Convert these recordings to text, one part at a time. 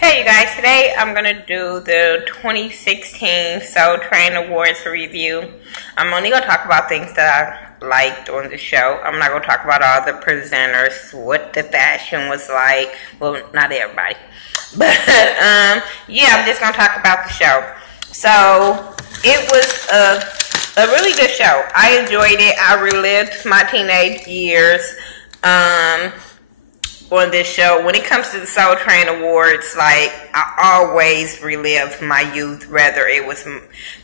Hey you guys, today I'm going to do the 2016 Soul Train Awards review. I'm only going to talk about things that I liked on the show. I'm not going to talk about all the presenters, what the fashion was like. Well, not everybody. But, yeah, I'm just going to talk about the show. So, it was a really good show. I enjoyed it. I relived my teenage years. On this show, when it comes to the Soul Train Awards, like, I always relive my youth, whether it was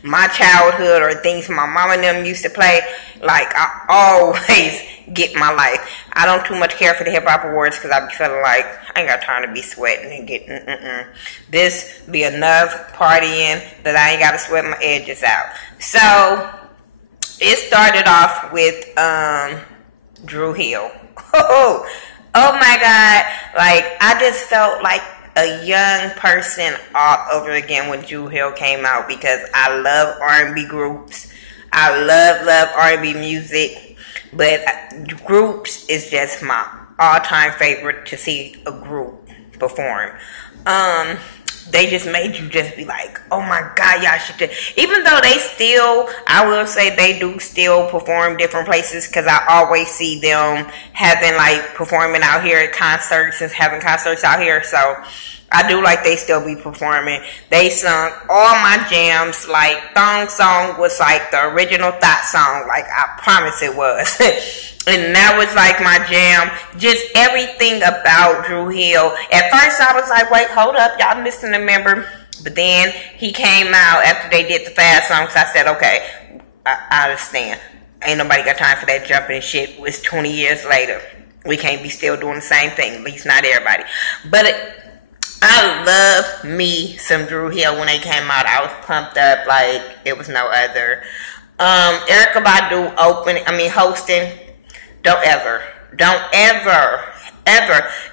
my childhood or things my mom and them used to play. Like, I always get my life. I don't too much care for the Hip Hop Awards because I be feeling like I ain't got time to be sweating and getting this be enough partying that I ain't got to sweat my edges out. So it started off with Dru Hill. Oh my God, like, I just felt like a young person all over again when Dru Hill came out because I love R&B groups. I love R&B music, but groups is just my all-time favorite to see a group perform. They just made you just be like, oh my God, y'all should do. Even though they still, I will say they do still perform different places because I always see them having like performing out here at concerts and having concerts out here. So I do like they still be performing. They sung all my jams. Like Thong Song was like the original Thought song. Like I promise it was. And that was like my jam. Just everything about Dru Hill. At first I was like, wait, hold up. Y'all missing a member. But then he came out after they did the fast songs. I said, okay, I understand. Ain't nobody got time for that jumping shit. It's 20 years later. We can't be still doing the same thing. At least not everybody. But I love me some Dru Hill when they came out. I was pumped up like it was no other. Erykah Badu hosting. Don't ever.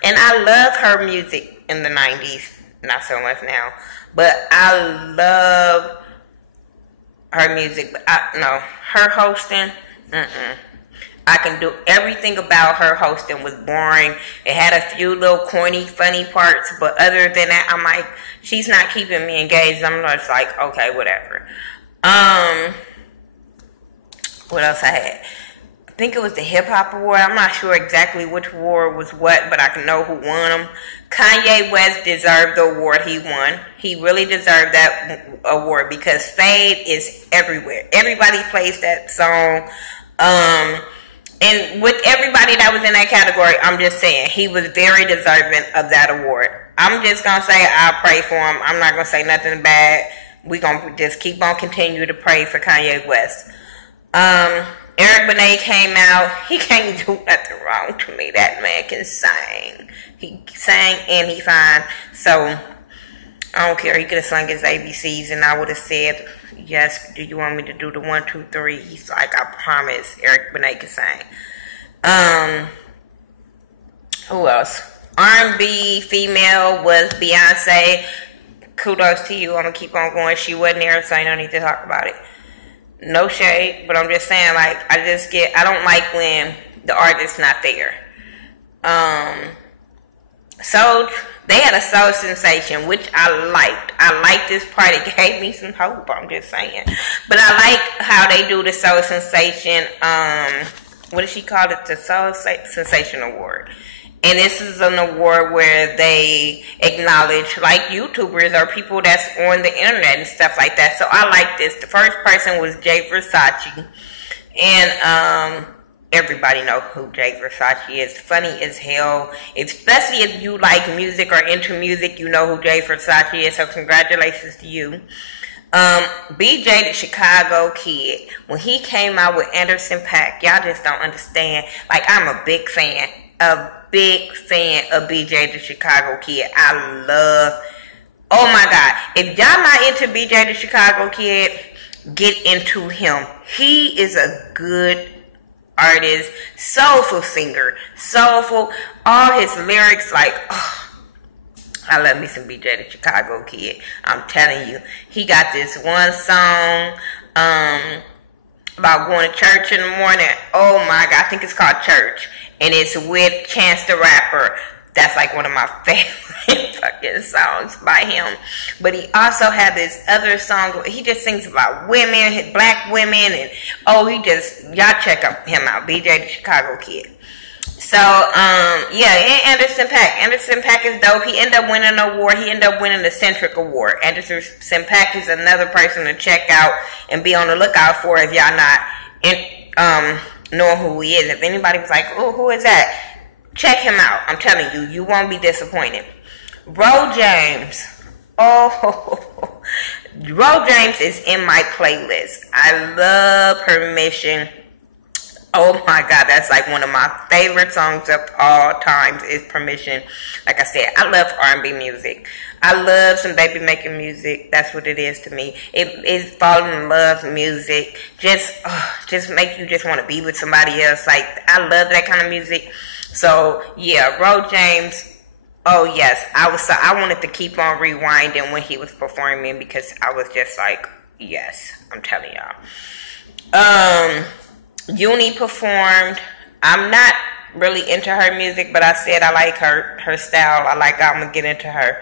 And I love her music in the 90s. Not so much now. But I love her music. But her hosting, I can do everything about her hosting was boring. It had a few little corny, funny parts. But other than that, I'm like, she's not keeping me engaged. I'm just like, okay, whatever. What else I had? I think it was the Hip Hop Award. I'm not sure exactly which award was what, but I can know who won them. Kanye West deserved the award he won. He really deserved that award because Fade is everywhere. Everybody plays that song. And with everybody that was in that category, I'm just saying, he was very deserving of that award. I'm just going to say I'll pray for him. I'm not going to say nothing bad. We're going to just keep on continue to pray for Kanye West. Eric Benet came out. He can't do nothing wrong to me. That man can sing. He sang and he fine. So, I don't care. He could have sung his ABCs and I would have said, yes, do you want me to do the 1, 2, 3? He's like, I promise. Eric Benet can sing. Who else? R&B female was Beyonce. Kudos to you. I'm going to keep on going. She wasn't there, so I don't need to talk about it. No shade, but I'm just saying, like, I don't like when the artist's not there. So, they had a Soul Sensation, which I liked. I liked this part. It gave me some hope, I'm just saying. But I like how they do the Soul Sensation, what does she call it? The Soul Sensation Award. And this is an award where they acknowledge, like, YouTubers or people that's on the internet and stuff like that. So I like this. The first person was Jay Versace. And everybody know who Jay Versace is. Funny as hell. Especially if you like music or into music, you know who Jay Versace is. So congratulations to you. BJ the Chicago Kid. When he came out with Anderson .Paak, y'all just don't understand. Like, I'm a big fan of BJ the Chicago Kid. Oh my God. If y'all not into BJ the Chicago Kid, get into him. He is a good artist, soulful singer, soulful. All his lyrics, like, oh, I love me some BJ the Chicago Kid. I'm telling you. He got this one song, about going to church in the morning. Oh my God, I think it's called Church. And it's with Chance the Rapper. That's like one of my favorite fucking songs by him. But he also had this other song where he just sings about women, black women, and y'all check him out, BJ the Chicago Kid. So, yeah, and Anderson .Paak. Anderson .Paak is dope. He ended up winning an award. He ended up winning the Centric Award. Anderson .Paak is another person to check out and be on the lookout for if y'all not knowing who he is. If anybody was like, oh, who is that? Check him out. I'm telling you, you won't be disappointed. Ro James. Oh, Ro James is in my playlist. I love Permission. Oh my God, that's like one of my favorite songs of all times is Permission. Like I said, I love R&B music. I love some baby making music. That's what it is to me. It is falling in love music. Just make you just want to be with somebody else. Like, I love that kind of music. So yeah, Ro James. Oh yes, I wanted to keep on rewinding when he was performing because I was just like, yes, I'm telling y'all. Uni performed. I'm not really into her music, but I said I like her style. I'm gonna get into her.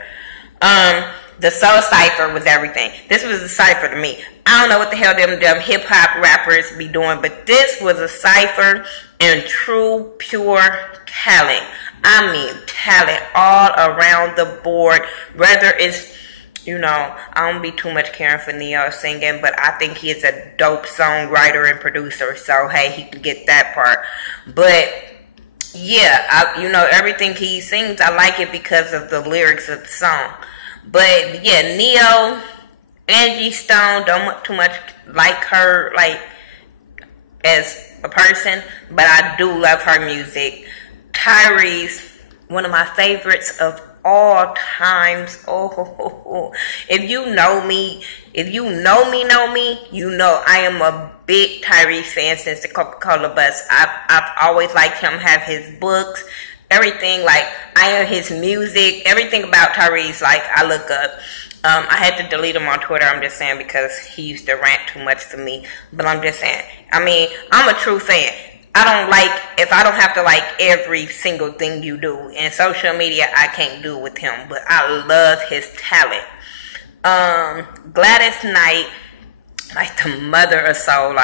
The Soul Cypher was everything. This was a cypher to me. I don't know what the hell them hip hop rappers be doing, but this was a cypher and true pure talent. I mean talent all around the board. Whether it's, I don't be too much caring for Neo singing, but I think he is a dope songwriter and producer. So, hey, he can get that part. But, yeah, everything he sings, I like it because of the lyrics of the song. But, yeah, Neo, Angie Stone, don't too much like her, as a person, but I do love her music. Tyrese, one of my favorites of all times. Oh, if you know me, you know I am a big Tyrese fan since the Coca-Cola bus. I've always liked him, have his books, everything, his music, everything about Tyrese, I look up. I had to delete him on Twitter, I'm just saying, because he used to rant too much to me. But I'm just saying, I'm a true fan. If I don't have to like every single thing you do. In social media, I can't do with him. But I love his talent. Gladys Knight, the mother of soul,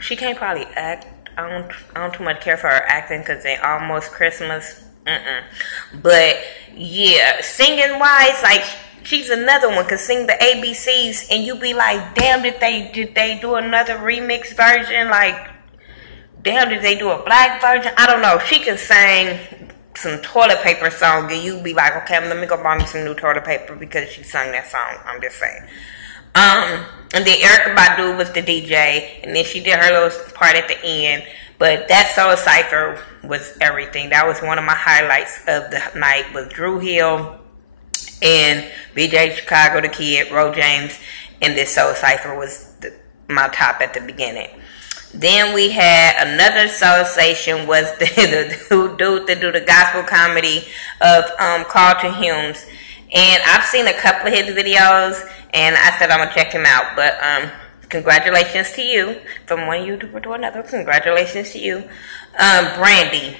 she can't probably act. I don't too much care for her acting because they almost Christmas. But, yeah, singing-wise, she's another one, could sing the ABCs, and you be like, damn, did they do another remix version? Damn, did they do a black version? I don't know. She can sing some toilet paper song, and you be like, okay, let me go buy me some new toilet paper because she sung that song. I'm just saying. And then Erykah Badu was the DJ, and then she did her little part at the end. But that Soul Cypher was everything. That was one of my highlights of the night, was Drew Hill and BJ Chicago the Kid, Ro James, and this Soul Cypher was my top at the beginning. Then we had another sensation was the dude that do the gospel comedy of Carlton Humes. And I've seen a couple of his videos, and I said I'm going to check him out. But congratulations to you. From one YouTuber to another, congratulations to you. Brandy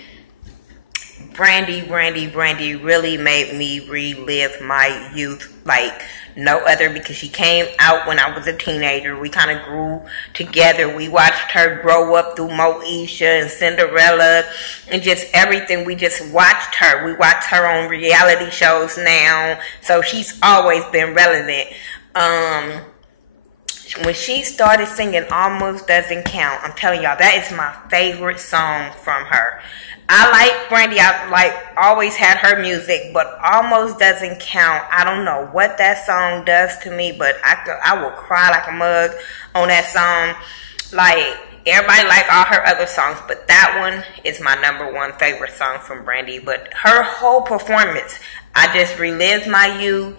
really made me relive my youth like no other, because she came out when I was a teenager. We kind of grew together. We watched her grow up through Moesha and Cinderella and just everything. We just watched her. We watch her on reality shows now. So she's always been relevant. When she started singing Almost Doesn't Count, I'm telling y'all, that is my favorite song from her. I like Brandy. I always had her music, but Almost Doesn't Count. I don't know what that song does to me, but I will cry like a mug on that song. Everybody like all her other songs, but that one is my number one favorite song from Brandy. But her whole performance, I just relived my youth.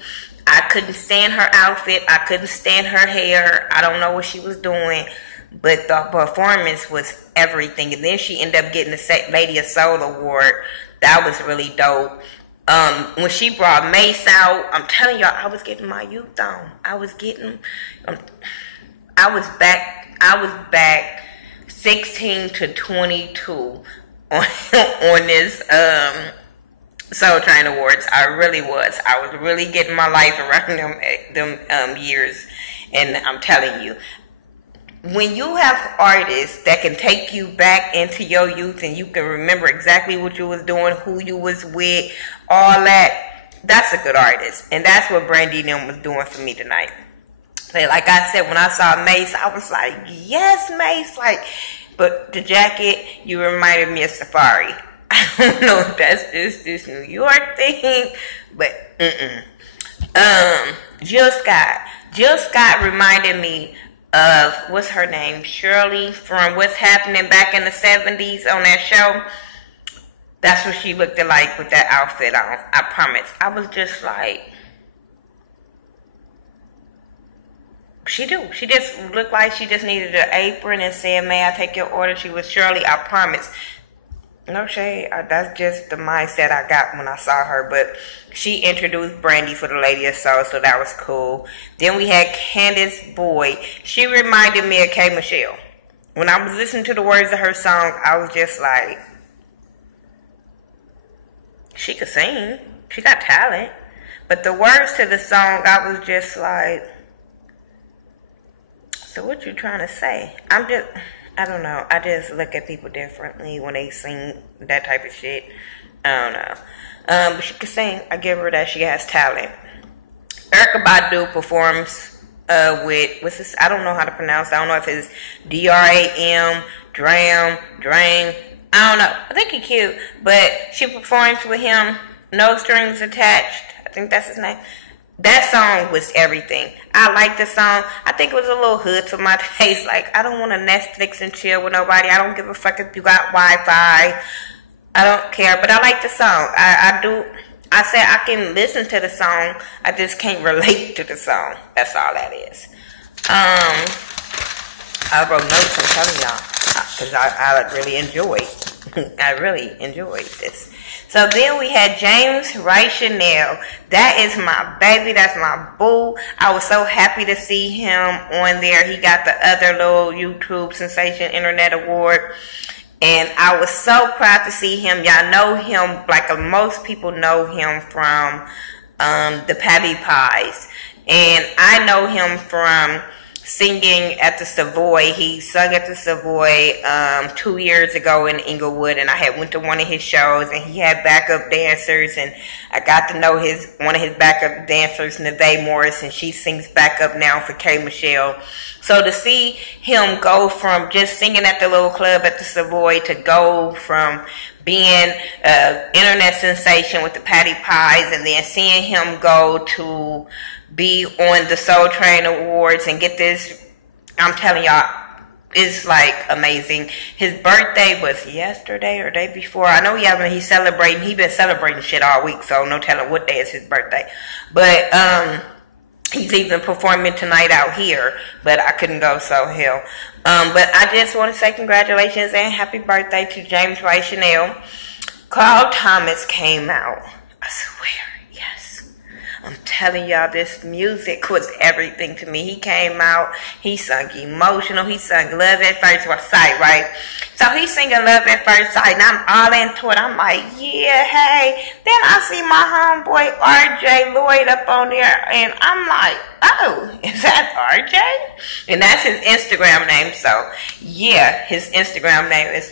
I couldn't stand her outfit. I couldn't stand her hair. I don't know what she was doing. But the performance was everything. And then she ended up getting the Lady of Soul Award. That was really dope. When she brought Mace out, I'm telling y'all, I was getting my youth on. I was back 16 to 22 on this Soul Train Awards. I really was. I was really getting my life around them years. And I'm telling you, when you have artists that can take you back into your youth and you can remember exactly what you was doing, who you was with, all that, that's a good artist. And that's what Brandy and them was doing for me tonight. Like I said, when I saw Mace, I was like, yes, Mace. Like, but the jacket, you reminded me of Safari. I don't know if that's this New York thing, but Jill Scott. Jill Scott reminded me of, what's her name? Shirley from What's Happening back in the 70s on that show. That's what she looked like with that outfit on. I promise. I was just like, she do. She just looked like she just needed an apron and said, may I take your order? She was Shirley, I promise. No shade. That's just the mindset I got when I saw her. But she introduced Brandy for the Lady of Soul, so that was cool. Then we had Candace Boyd. She reminded me of K. Michelle. When I was listening to the words of her song, I was just like, she could sing. She got talent. But the words to the song, I was just like, so what you trying to say? I don't know. I just look at people differently when they sing that type of shit. I don't know. But she can sing. I give her that. She has talent. Erykah Badu performs with, what's this? I don't know how to pronounce it. I don't know if it's D-R-A-M, Drain. I don't know. I think he's cute. But she performs with him, No Strings Attached. I think that's his name. That song was everything. I like the song. I think it was a little hood for my taste. Like, I don't want to Netflix and chill with nobody. I don't give a fuck if you got Wi-Fi. I don't care. But I like the song. I do. I said I can listen to the song. I just can't relate to the song. That's all that is. I wrote notes, I'm telling y'all. Because I really enjoyed. I really enjoyed this. So then we had James Wright Chanel. That is my baby. That's my boo. I was so happy to see him on there. He got the other little YouTube Sensation Internet Award. And I was so proud to see him. Y'all know him, like most people know him from the Patty Pies. And I know him from singing at the Savoy. He sung at the Savoy 2 years ago in Inglewood, and I had went to one of his shows, and he had backup dancers, and I got to know one of his backup dancers, Nevaeh Morris, and she sings backup now for K. Michelle. So to see him go from just singing at the little club at the Savoy to go from being an internet sensation with the Patty Pies, and then seeing him go to be on the Soul Train Awards and get this, I'm telling y'all, it's like amazing. His birthday was yesterday or day before. I know he's been celebrating shit all week, so no telling what day is his birthday. But he's even performing tonight out here, but I couldn't go, so hell. But I just want to say congratulations and happy birthday to James Wright Chanel. Carl Thomas came out. I swear. I'm telling y'all, this music was everything to me. He came out, he sung Emotional, he sung Love at First Sight, right? So he's singing Love at First Sight, and I'm all into it. I'm like, yeah, hey. Then I see my homeboy RJ Lloyd up on there, and I'm like, oh, is that RJ? And that's his Instagram name, so yeah, his Instagram name is,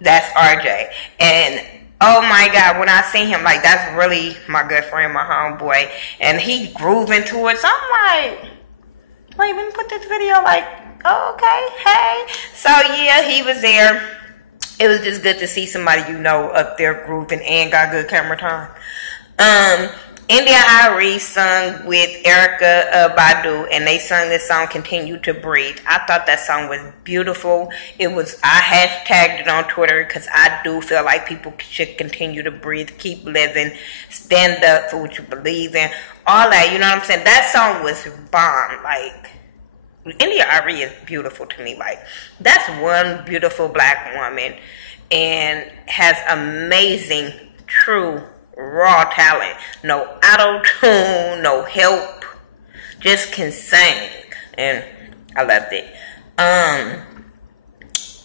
that's RJ. And oh my God, when I see him, like, that's really my good friend, my homeboy. And he grooving to it. So I'm like, wait, let me put this video, like, oh, okay, hey. So yeah, he was there. It was just good to see somebody you know up there grooving and got good camera time. India Arie sung with Erykah Badu, and they sung this song "Continue to Breathe." I thought that song was beautiful. I hashtagged it on Twitter because I do feel like people should continue to breathe, keep living, stand up for what you believe in, all that. You know what I'm saying? That song was bomb. Like, India Arie is beautiful to me. Like, that's one beautiful black woman and has amazing, true, raw talent. No auto-tune, no help. Just can sing. And I loved it.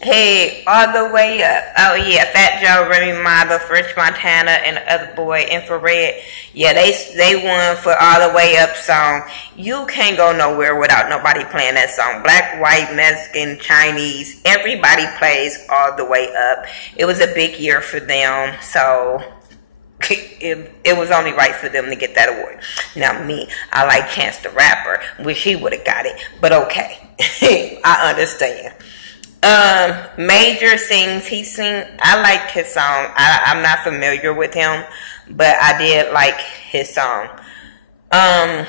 Hey, all the way up. Oh yeah, Fat Joe, Remy Ma, the French Montana, and the other boy, Infrared. Yeah, they won for All the Way Up song. You can't go nowhere without nobody playing that song. Black, white, Mexican, Chinese, everybody plays All the Way Up. It was a big year for them, so it was only right for them to get that award. Now me, I like Chance the Rapper. Wish he would have got it, but okay, I understand. Major sings. I liked his song. I'm not familiar with him, but I did like his song. Now,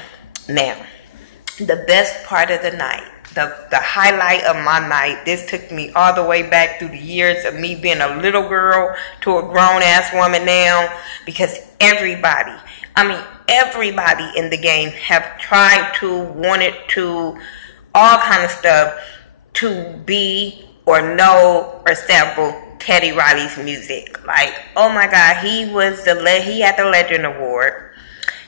the best part of the night, the highlight of my night, this took me all the way back through the years of me being a little girl to a grown-ass woman now, because everybody in the game have tried to, wanted to, all kind of stuff, to be or know or sample Teddy Riley's music. Like, oh my God, he had the Legend Award.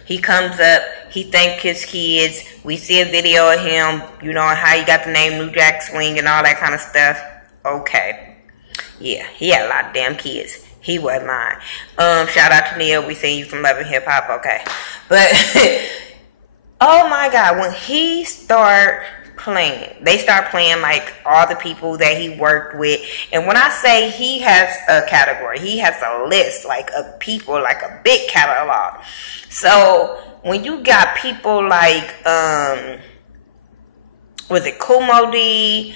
He comes up, he thanks his kids. We see a video of him, you know, how he got the name New Jack Swing and all that kind of stuff. Okay. Yeah, he had a lot of damn kids. He wasn't lying. Shout out to Neil. We seen you from Love and Hip Hop. Okay. But, oh my God, when he they start playing like all the people that he worked with. And when I say he has a category, he has a list like of people, like a big catalog. So when you got people like was it Kumo D,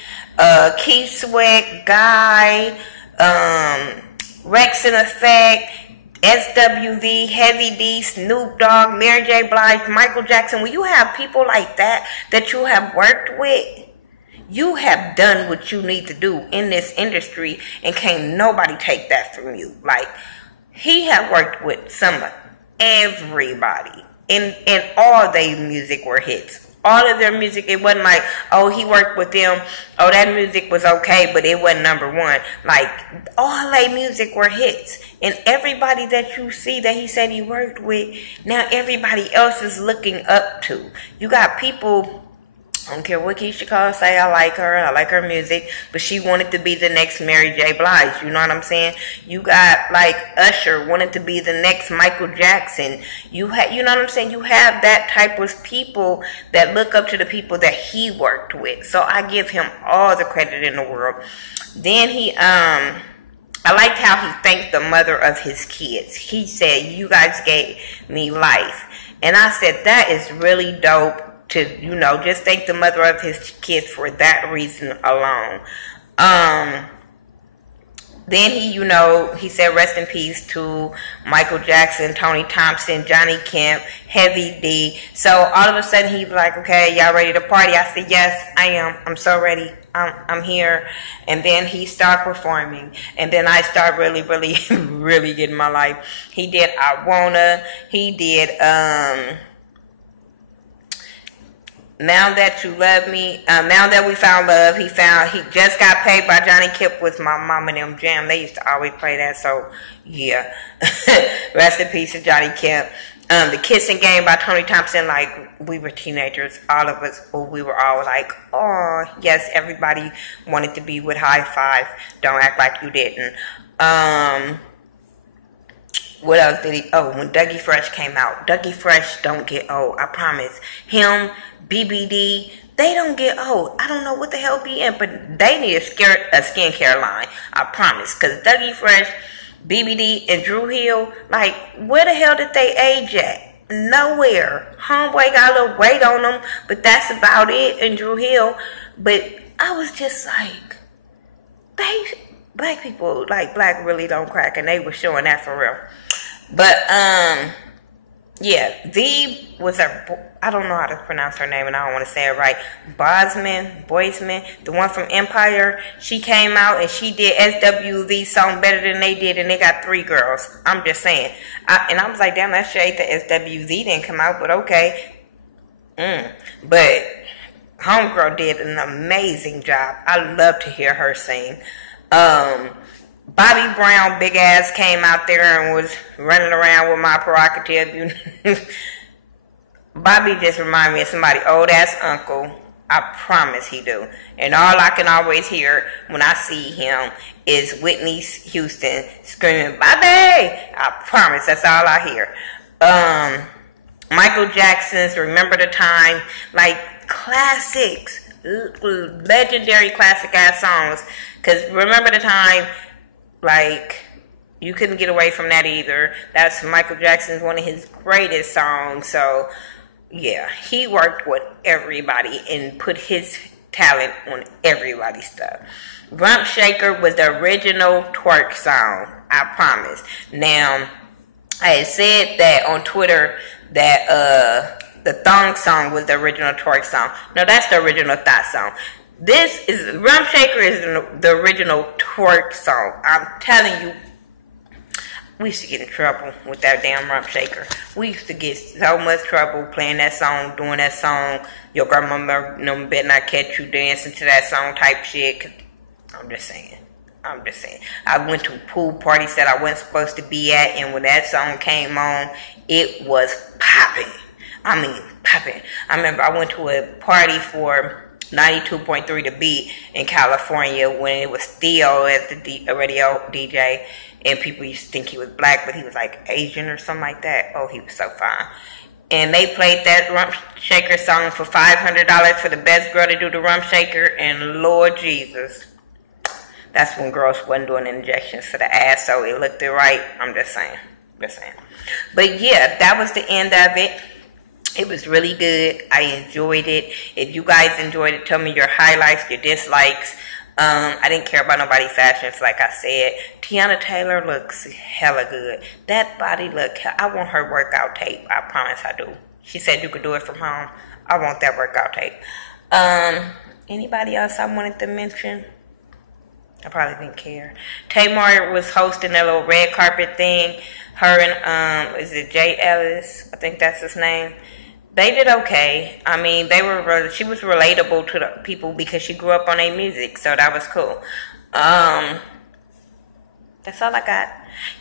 Keith Sweat, Guy, Rex in Effect, SWV, Heavy D, Snoop Dogg, Mary J. Blige, Michael Jackson. When you have people like that you have worked with, you have done what you need to do in this industry, and can't nobody take that from you. Like, he had worked with some of everybody, and all their music were hits. All of their music, it wasn't like, oh, he worked with them, oh, that music was okay, but it wasn't number one. Like, all their music were hits. And everybody that you see that he said he worked with, now everybody else is looking up to. You got people, I don't care what Keisha Cole say, I like her music, but she wanted to be the next Mary J. Blige, you know what I'm saying? You got, like, Usher wanted to be the next Michael Jackson. You know what I'm saying? You have that type of people that look up to the people that he worked with. So I give him all the credit in the world. Then I liked how he thanked the mother of his kids. He said, you guys gave me life. And I said, that is really dope. To, you know, just thank the mother of his kids for that reason alone. Then he said rest in peace to Michael Jackson, Tony Thompson, Johnny Kemp, Heavy D. So all of a sudden he's like, okay, y'all ready to party? I said, yes, I am. I'm so ready. I'm here. And then he started performing. And then I started really, really, really getting my life. He did I Wanna. He did, Now That You Love Me, Now That We Found Love, he just got paid by Johnny Kemp with My Mom and Them Jam. They used to always play that, so yeah. Rest in peace to Johnny Kemp. The Kissing Game by Tony Thompson, like, we were teenagers, all of us, we were all like, oh, yes, everybody wanted to be with High Five. Don't act like you didn't. What else did he, when Dougie Fresh came out. Dougie Fresh don't get old, I promise. Him, BBD, they don't get old. I don't know what the hell be in, but they need a skincare line. I promise. Because Dougie Fresh, BBD, and Drew Hill, like, where the hell did they age at? Nowhere. Homeboy got a little weight on them, but that's about it. And Drew Hill, but I was just like, black people, like, black really don't crack, and they were showing that for real. But, yeah, I don't know how to pronounce her name, and I don't want to say it right. Boisman, the one from Empire, she came out and she did SWV's song better than they did, and they got 3 girls. I'm just saying. And I was like, damn, that's shade that SWV didn't come out, but okay. But Homegirl did an amazing job. I love to hear her sing. Bobby Brown, big ass, came out there and was running around with My Prerogative. Bobby just reminded me of somebody old ass uncle. I promise he do. And all I can always hear when I see him is Whitney Houston screaming, "Bobby!" I promise that's all I hear. Michael Jackson's "Remember the Time," like classics, legendary classic ass songs. Cause "Remember the Time," like you couldn't get away from that either. That's Michael Jackson's one of his greatest songs. So yeah, he worked with everybody and put his talent on everybody's stuff. Rump Shaker was the original twerk song, I promise. Now, I had said that on Twitter that the thong song was the original twerk song. No, that's the original thought song. This is, Rump Shaker is the original twerk song. I'm telling you, we used to get in trouble with that damn Rump Shaker. We used to get so much trouble playing that song, doing that song. Your grandmama better not catch you dancing to that song type shit. I'm just saying. I went to pool parties that I wasn't supposed to be at, and when that song came on, it was popping. I mean, popping. I remember I went to a party for 92.3 The Beat in California when it was Theo as the radio DJ, and people used to think he was black, but he was like Asian or something like that. Oh, he was so fine. And they played that Rump Shaker song for $500 for the best girl to do the Rump Shaker, and Lord Jesus, that's when girls wasn't doing injections for the ass, so it looked right. I'm just saying. But yeah, that was the end of it. It was really good. I enjoyed it. If you guys enjoyed it, tell me your highlights, your dislikes. I didn't care about nobody's fashions, like I said. Tiana Taylor looks hella good. That body look, I want her workout tape. I promise I do. She said you could do it from home. I want that workout tape. Anybody else I wanted to mention? I probably didn't care. Tamar was hosting that little red carpet thing. Her and, is it Jay Ellis? I think that's his name. They did okay. I mean, she was relatable to the people because she grew up on their music, so that was cool. That's all I got.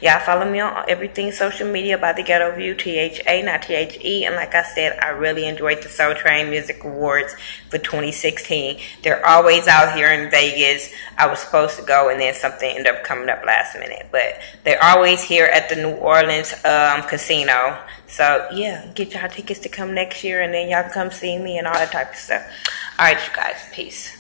Y'all follow me on everything social media by Thaghettoview, THA, not THE. And like I said, I really enjoyed the Soul Train Music Awards for 2016. They're always out here in Vegas. I was supposed to go, and then something ended up coming up last minute. But they're always here at the New Orleans casino. So, yeah, get y'all tickets to come next year, and then y'all come see me and all that type of stuff. All right, you guys. Peace.